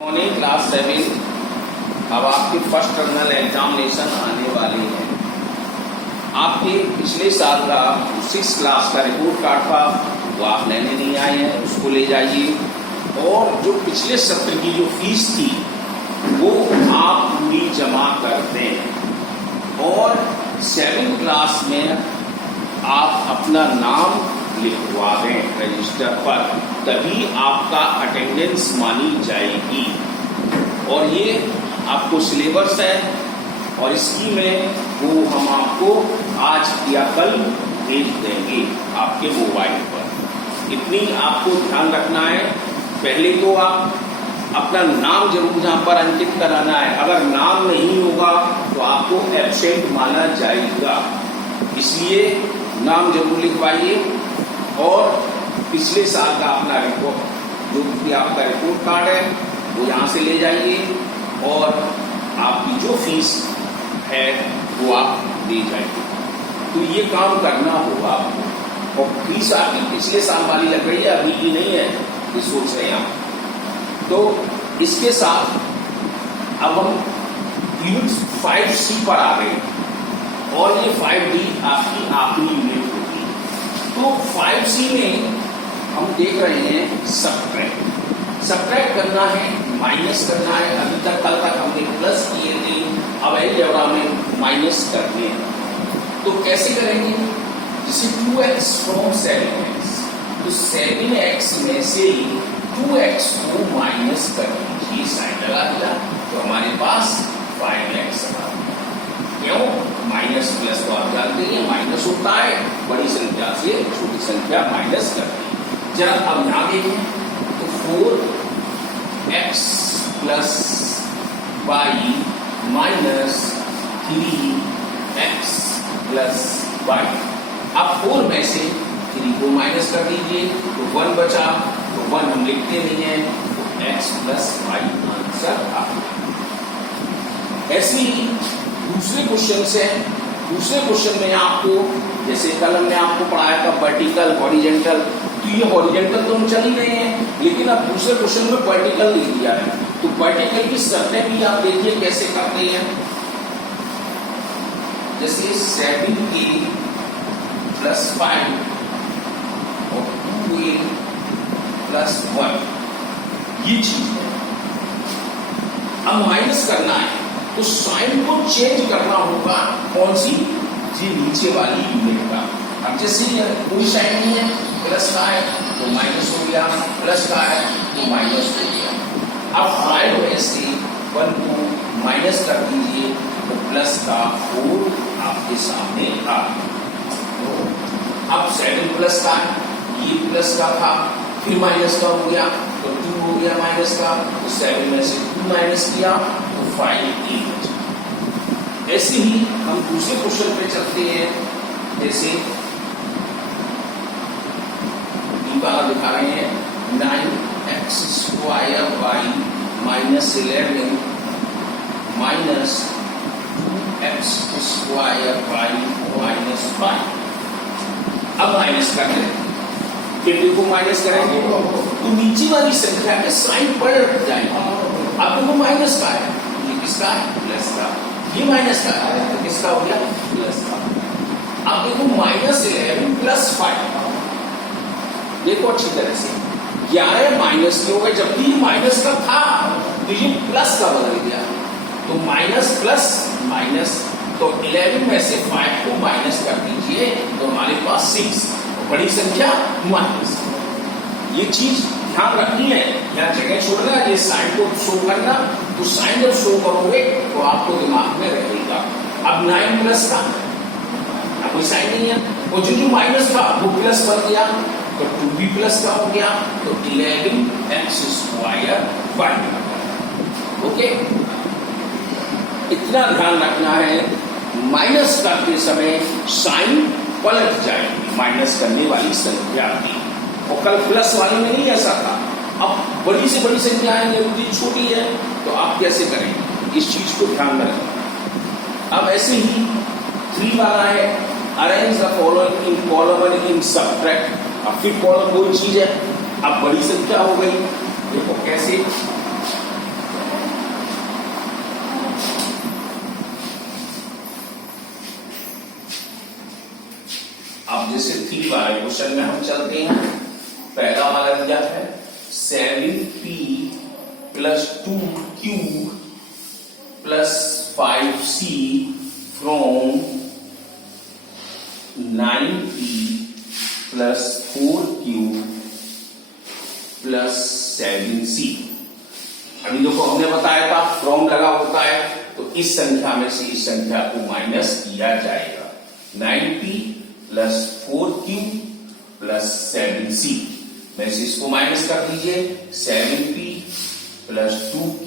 Morning class 7। अब आपकी first terminal examination आने वाली है। आपके पिछले साल का 6 क्लास का रिपोर्ट कार्ड था वो आप लेने नहीं आए हैं, उसको ले जाइए। और जो पिछले सत्र की जो फीस थी वो आप पूरी जमा कर दें। और 7 क्लास में आप अपना नाम लिखवा दें रजिस्टर पर, तभी आपका अटेंडेंस मानी जाएगी। और ये आपको सिलेबस है और इसकी में वो हम आपको आज या कल भेज देंगे आपके मोबाइल पर। इतनी आपको ध्यान रखना है। पहले तो आप अपना नाम जरूर यहाँ पर अंकित कराना है। अगर नाम नहीं होगा तो आपको एब्सेंट माना जाएगा, इसलिए नाम जरूर लिखवाइए। और पिछले साल का अपना रिपोर्ट जो भी आपका रिपोर्ट कार्ड है वो यहाँ से ले जाइए और आपकी जो फीस है वो आप दे जाइए। तो ये काम करना होगा आपको। और फीस आपकी पिछले साल वाली लग रही है, अभी की नहीं है, ये सोच रहे हैं आप। तो इसके साथ अब हम यूनिट 5C पर आ गए और ये 5D आपकी आखिरी यूनिट होगी। तो 5C में हम देख रहे हैं सब्ट्रैक्ट करना है, माइनस करना है। अभी तक कल तक हमने प्लस किए थे, अब अलजेब्रा में माइनस करने हैं। तो कैसे करेंगे? जैसे 2x फ्रॉम 7x, तो 7x में से 2x को माइनस कर दीजिए, साइन लगा दिया तो हमारे पास 5x आ। क्यों? माइनस प्लस तो आप जानते हैं माइनस होता है, बड़ी संख्या से छोटी संख्या माइनस करती है। जरा अब यहां देखें तो 4x plus y minus 3x plus y. अब 4 में से 3 को माइनस कर दीजिए तो 1 बचा, तो 1 हम लिखते नहीं है, तो x प्लस वाई आंसर आ गया। ऐसे ही दूसरे क्वेश्चन में आपको, जैसे कल हमने आपको पढ़ाया था वर्टिकल हॉरिजॉन्टल, तो ये हॉरिजॉन्टल तो हम चल ही रहे हैं, लेकिन अब दूसरे क्वेश्चन में वर्टिकल दे दिया है। तो वर्टिकल की शर्तें भी आप देखिए कैसे करते हैं। जैसे 7a प्लस 5 और 2a प्लस 1, ये चीज है। अब माइनस करना है तो साइन को चेंज करना होगा। कौन सी? जी नीचे वाली यूनिट का। अब जैसे कोई साइन नहीं है, प्लस का है तो माइनस हो गया, प्लस का है तो माइनस हो गया। अब 5 में से 1 को माइनस कर दीजिए तो प्लस का 4 आपके सामने आ गया। अब 7 प्लस का है, ये प्लस का था, फिर माइनस का हो गया तो 2 हो गया माइनस का, तो 7 में से 2 माइनस किया तो 5a। ऐसे ही हम दूसरे क्वेश्चन पे चलते हैं। जैसे दिखा रहे हैं 9x square y minus 11 minus 2x square y minus 5। अब माइनस करते हैं, कितने को माइनस करेंगे तो नीचे वाली संख्या के साइन पलट जाएगा। अब देखो माइनस का है, ये किसका है? प्लस का। ये माइनस का है तो किसका हो गया? प्लस का। अब देखो माइनस 11 प्लस 5, देखो अच्छी तरह से 11 माइनस के हो गए, जबकि माइनस का था तो ये प्लस का बदल गया। तो माइनस प्लस माइनस, तो 11 में से 5 को माइनस कर दीजिए तो हमारे पास 6, बड़ी संख्या माइनस। ये चीज ध्यान रखनी है, यहाँ जगह छोड़ना है, ये साइन को शो करना। तो साइन जब शो करोगे तो आपको दिमाग में रहेगा। अब 9 प्लस का, अब कोई साइन नहीं है, और जो माइनस था वो प्लस बन गया तो 2 भी प्लस का हो गया, तो 11x स्क्वायर वाई। ओके, इतना ध्यान रखना है। माइनस करते समय साइन पलट जाएगी माइनस करने वाली संख्या की। और कल प्लस वाली में नहीं ऐसा था। अब बड़ी से बड़ी संख्या है, यदि छोटी है तो आप कैसे करेंगे? इस चीज को ध्यान में रखें। अब ऐसे ही 3 वाला है, arrange the following in column and in subtract. अब फिर कॉलम कोई चीज है, अब बड़ी संख्या हो गई, देखो कैसे सॉल्यूशन में हम चलते हैं। पहला वाला दिया है 7p plus 2q plus 5c from 9p plus 4q plus 7c। अभी देखो हमने बताया था फ्रॉम लगा होता है तो इस संख्या में से इस संख्या को माइनस किया जाएगा। 9p plus 4q plus 7c में से इसको माइनस कर दीजिए। 7p plus 2q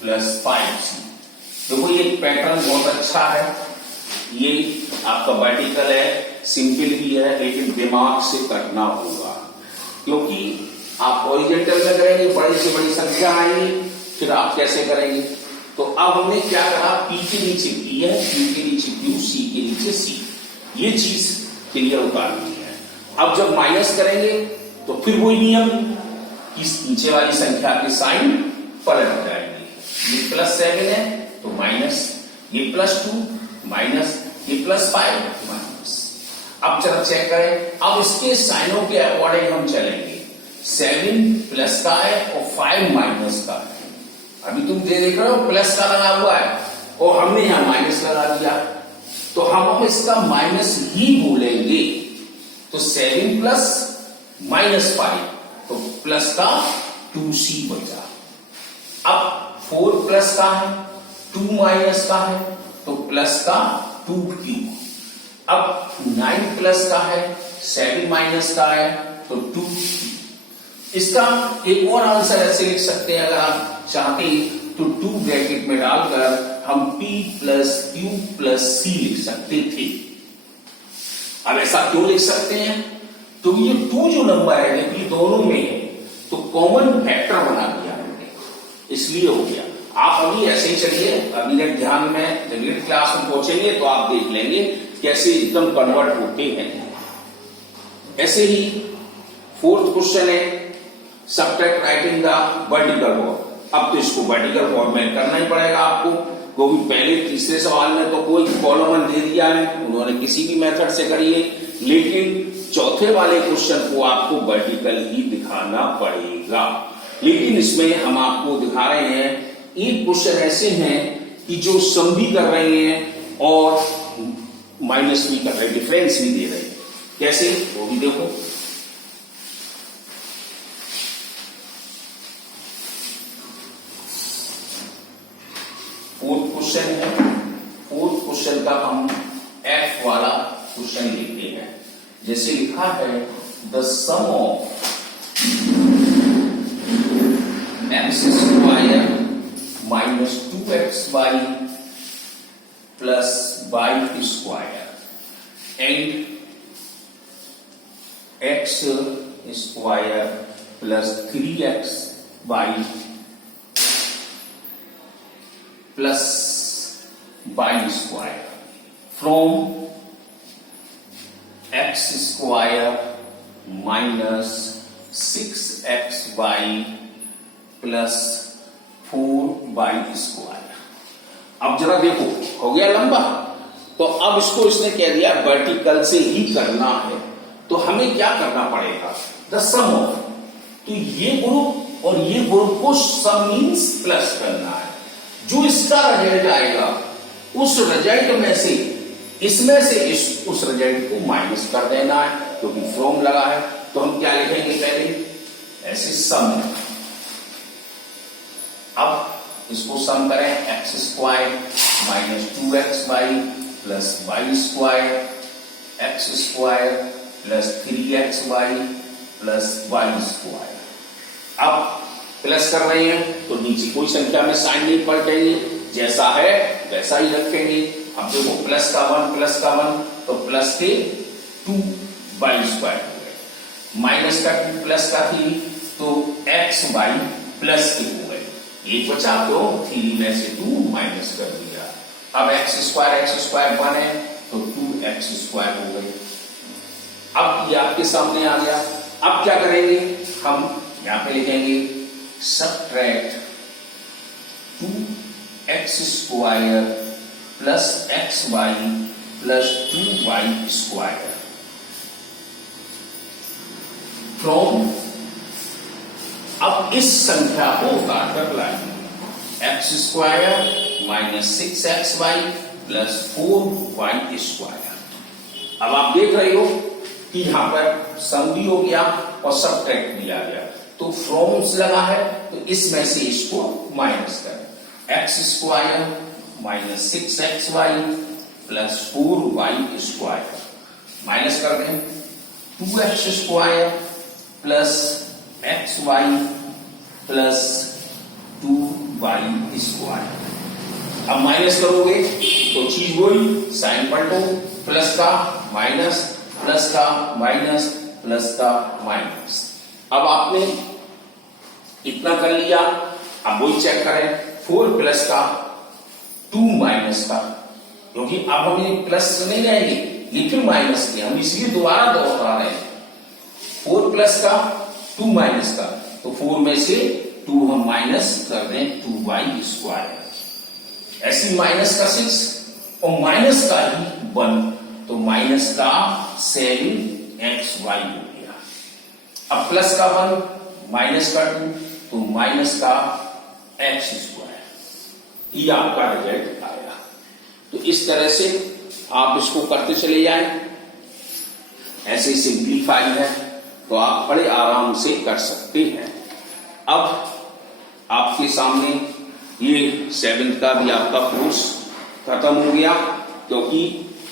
plus 5c। देखो ये पैटर्न बहुत अच्छा है, ये आपका वर्टिकल है, सिंपल भी है, लेकिन दिमाग से करना होगा क्योंकि आप हॉरिजॉन्टल में करेंगे बड़ी से बड़ी संख्या आएंगी, फिर आप कैसे करेंगे। तो अब हमने क्या कहा, P के नीचे P है, Q के नीचे Q, C के नीचे C, ये चीज क्लियर उतारनी है। अब जब माइनस करेंगे तो फिर वही नियम, इस नीचे वाली संख्या के साइन पलट जाएंगे। ये प्लस 7 है तो माइनस, ये प्लस 2 माइनस, ये प्लस 5 माइनस। अब चलो चेक करें, अब इसके साइनों के अकॉर्डिंग हम चलेंगे। 7 प्लस का है और 5 माइनस का है। अभी तुम देख रहे हो प्लस का लगा हुआ है और हमने यहां माइनस लगा दिया, तो हम इसका माइनस ही बोलेंगे। तो 7 प्लस माइनस 5 तो प्लस का 2c बचा। अब 4 प्लस का है, 2 माइनस का है तो प्लस का 2q। अब 9 प्लस का है, 7 माइनस का है तो 2q। इसका एक और आंसर ऐसे लिख सकते हैं, अगर आप चाहते तो 2 ब्रैकेट में डालकर हम p plus q plus c लिख सकते थे। अब ऐसा क्यों लिख सकते हैं, तो ये 2 जो नंबर है जबकि दोनों में है तो कॉमन फैक्टर बना दिया हमने, इसलिए हो गया। आप अभी ऐसे ही चलिए, अभी जब ध्यान में जब यूनिट क्लास में पहुंचेंगे तो आप देख लेंगे कैसे एकदम कन्वर्ट होते हैं। ऐसे ही 4th क्वेश्चन है subtract writing the vertical form. अब तो इसको वर्टिकल फॉर्म में करना ही पड़ेगा आपको, क्योंकि पहले तीसरे सवाल में तो कोई कॉलम दे दिया है, उन्होंने किसी भी मेथड से करी है, लेकिन चौथे वाले क्वेश्चन को आपको वर्टिकल ही दिखाना पड़ेगा। लेकिन इसमें हम आपको दिखा रहे हैं, एक क्वेश्चन ऐसे हैं कि जो सम भी कर रहे हैं और माइनस भी कर रहे हैं, डिफरेंस भी दे रहे हैं। कैसे, वो भी देखो। फोर्थ क्वेश्चन है, फोर्थ क्वेश्चन का हम F वाला क्वेश्चन लिखते हैं। जैसे लिखा है the sum of x square minus 2xy plus y square and x square plus 3xy plus y square from x square minus 6xy plus 4y square. अब जरा देखो, हो गया लंबा, तो अब इसको इसने कह दिया वर्टिकल से ही करना है, तो हमें क्या करना पड़ेगा, द सम ऑफ, तो ये ग्रुप और ये ग्रुप को सम मीन्स प्लस करना है। जो इसका रिजल्ट आएगा उस रिजल्ट में से इसमें से उस रिजल्ट को माइनस कर देना है, क्योंकि फ्रॉम लगा है। तो हम क्या लिखेंगे, पहले ऐसे सम, अब इसको सम करें, x square minus 2xy plus y square, x square plus 3xy plus y square. अब प्लस कर रहे हैं तो नीचे कोई संख्या में साइन नहीं पलटेंगे, जैसा है वैसा ही रखेंगे। अब देखो प्लस का 1 तो प्लस के 2y स्क्वायर हो गए, माइनस का 2 प्लस का 3 तो xy प्लस के हो गए। एक बचा तो 3 में से 2 माइनस कर दिया। अब x स्क्वायर 1 है तो 2x स्क्वायर हो गए। अब ये आपके सामने आ गया। अब क्या करेंगे, हम यहां पे लिखेंगे subtract 2x square plus xy plus 2y square अब इस संख्या को उतार कर लाएंगे। X square minus 6xy plus 4y square. अब आप देख रहे हो कि यहां पर सम भी हो गया और सबट्रैक्ट भी आ गया, तो फ्रॉम्स लगा है, तो इसमें से इसको माइनस करें। X square minus 6xy plus 4y square minus कर दें 2x square plus xy plus 2y square. अब माइनस करोगे तो चीज वही, साइन पलटो, प्लस का माइनस, प्लस का माइनस, प्लस का माइनस। अब आपने इतना कर लिया, अब वही चेक करें 4 प्लस का 2 माइनस का, क्योंकि अब हमें प्लस नहीं रहेंगे, ये फिर माइनस के, हम इसलिए दोबारा दोहरा रहे हैं। 4 प्लस का 2 माइनस का, तो 4 में से 2 हम माइनस कर दें 2y स्क्वायर। ऐसी माइनस का 6 और माइनस का ही 1, तो माइनस का 7xy हो गया। अब प्लस का 1 माइनस का 2, तो माइनस का x स्क्वायर, ये आपका रिजल्ट आएगा। तो इस तरह से आप इसको करते चले जाएं, ऐसे सिंप्लीफाई है तो आप बड़े आराम से कर सकते हैं। अब आपके सामने ये 7th का भी आपका कोर्स खत्म हो गया, क्योंकि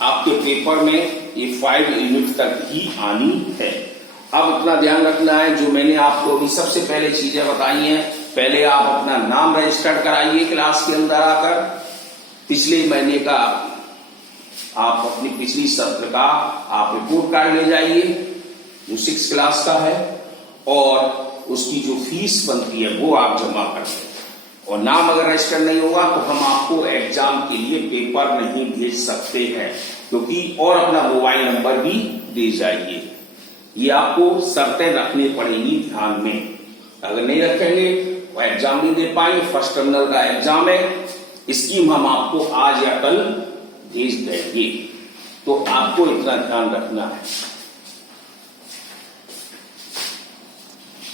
आपके पेपर में ये 5 यूनिट तक ही आनी है। अब इतना ध्यान रखना है, जो मैंने आपको अभी सबसे पहले चीजें बताई हैं, पहले आप अपना नाम रजिस्टर कराइए क्लास के अंदर आकर। पिछले महीने का आप अपनी पिछली सत्र का आप रिपोर्ट कार्ड ले जाइए जो 6 क्लास का है, और उसकी जो फीस बनती है वो आप जमा कर दें। और नाम अगर रजिस्टर नहीं होगा तो हम आपको एग्जाम के लिए पेपर नहीं भेज सकते हैं, क्योंकि और अपना मोबाइल नंबर भी दे जाइए। ये आपको शर्तें रखनी पड़ेगी ध्यान में, अगर नहीं रखेंगे वो एग्जाम नहीं दे पाएंगे। फर्स्ट टर्मिनल का एग्जाम है, स्कीम हम आपको आज या कल भेज देंगे, तो आपको इतना ध्यान रखना है।